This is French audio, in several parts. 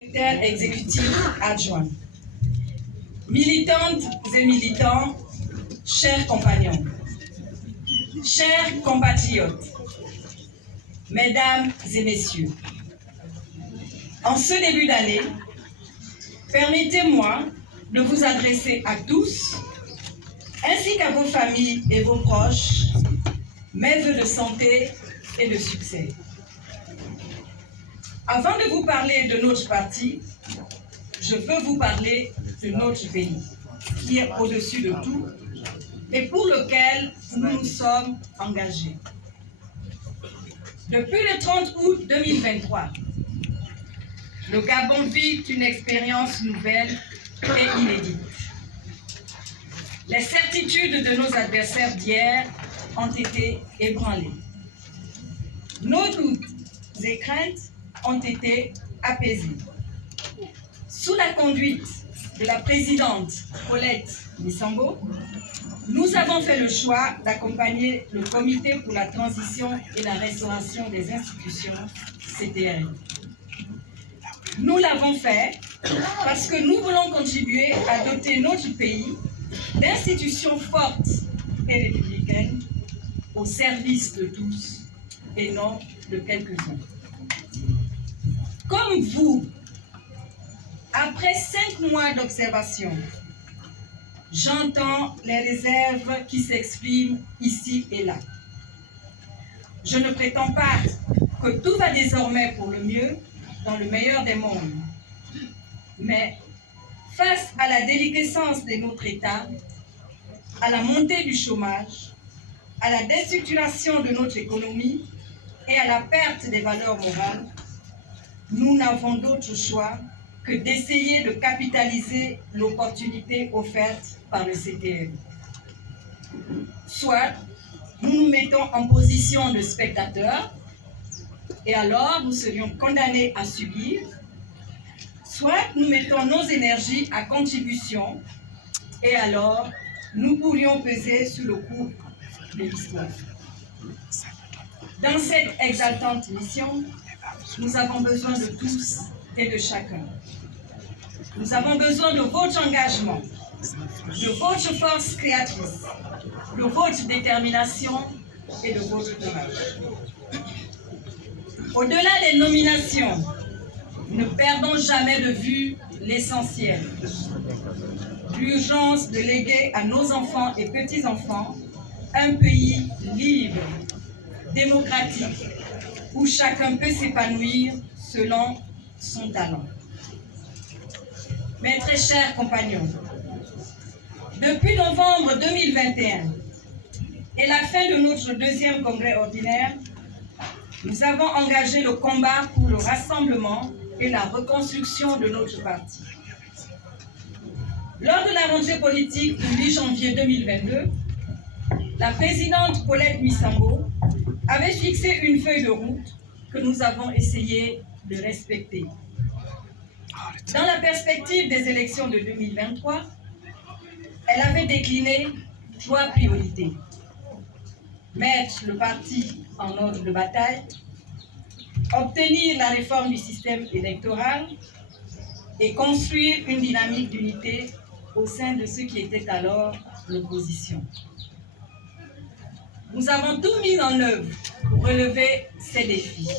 Secrétaire exécutif adjoint. Militantes et militants, chers compagnons, chers compatriotes, mesdames et messieurs, en ce début d'année, permettez-moi de vous adresser à tous, ainsi qu'à vos familles et vos proches, mes vœux de santé et de succès. Avant de vous parler de notre parti, je veux vous parler de notre pays, qui est au-dessus de tout et pour lequel nous nous sommes engagés. Depuis le 30 août 2023, le Gabon vit une expérience nouvelle et inédite. Les certitudes de nos adversaires d'hier ont été ébranlées. Nos doutes et craintes ont été apaisés. Sous la conduite de la présidente Paulette Missango, nous avons fait le choix d'accompagner le Comité pour la transition et la restauration des institutions, CTR. Nous l'avons fait parce que nous voulons contribuer à doter notre pays d'institutions fortes et républicaines au service de tous et non de quelques-uns. Comme vous, après 5 mois d'observation, j'entends les réserves qui s'expriment ici et là. Je ne prétends pas que tout va désormais pour le mieux dans le meilleur des mondes. Mais face à la déliquescence de notre État, à la montée du chômage, à la déstructuration de notre économie et à la perte des valeurs morales, nous n'avons d'autre choix que d'essayer de capitaliser l'opportunité offerte par le CTR. Soit nous nous mettons en position de spectateurs, et alors nous serions condamnés à subir, soit nous mettons nos énergies à contribution, et alors nous pourrions peser sur le cours de l'histoire. Dans cette exaltante mission, nous avons besoin de tous et de chacun. Nous avons besoin de votre engagement, de votre force créatrice, de votre détermination et de votre courage. Au-delà des nominations, ne perdons jamais de vue l'essentiel. L'urgence de léguer à nos enfants et petits-enfants un pays libre, démocratique, où chacun peut s'épanouir selon son talent. Mes très chers compagnons, depuis novembre 2021 et la fin de notre 2e congrès ordinaire, nous avons engagé le combat pour le rassemblement et la reconstruction de notre parti. Lors de la rentrée politique du 8 janvier 2022, la présidente Paulette Missango avait fixé une feuille de route que nous avons essayé de respecter. Dans la perspective des élections de 2023, elle avait décliné 3 priorités. Mettre le parti en ordre de bataille, obtenir la réforme du système électoral et construire une dynamique d'unité au sein de ce qui était alors l'opposition. Nous avons tout mis en œuvre pour relever ces défis.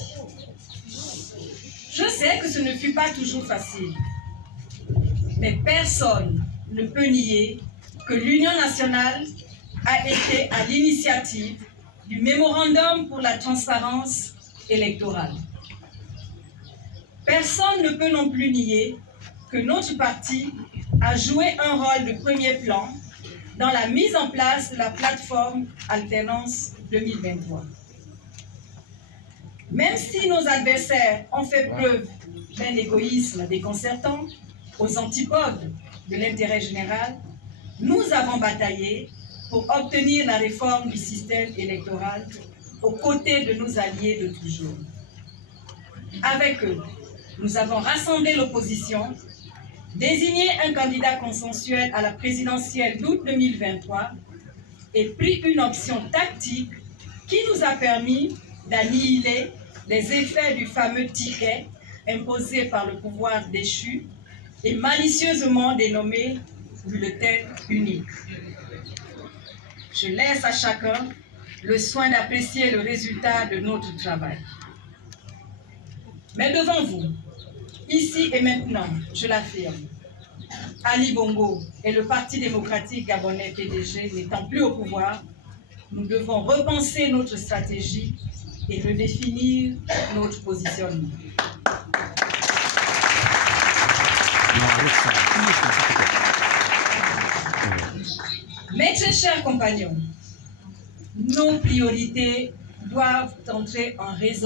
Je sais que ce ne fut pas toujours facile, mais personne ne peut nier que l'Union nationale a été à l'initiative du mémorandum pour la transparence électorale. Personne ne peut non plus nier que notre parti a joué un rôle de premier plan dans la mise en place de la plateforme Alternance 2023. Même si nos adversaires ont fait preuve d'un égoïsme déconcertant, aux antipodes de l'intérêt général, nous avons bataillé pour obtenir la réforme du système électoral aux côtés de nos alliés de toujours. Avec eux, nous avons rassemblé l'opposition, désigné un candidat consensuel à la présidentielle d'août 2023 et pris une option tactique qui nous a permis d'annihiler les effets du fameux ticket imposée par le pouvoir déchu et malicieusement dénommée bulletin unique. Je laisse à chacun le soin d'apprécier le résultat de notre travail. Mais devant vous, ici et maintenant, je l'affirme, Ali Bongo et le Parti démocratique gabonais PDG n'étant plus au pouvoir, nous devons repenser notre stratégie et redéfinir notre positionnement. Mes très chers compagnons, nos priorités doivent entrer en raison.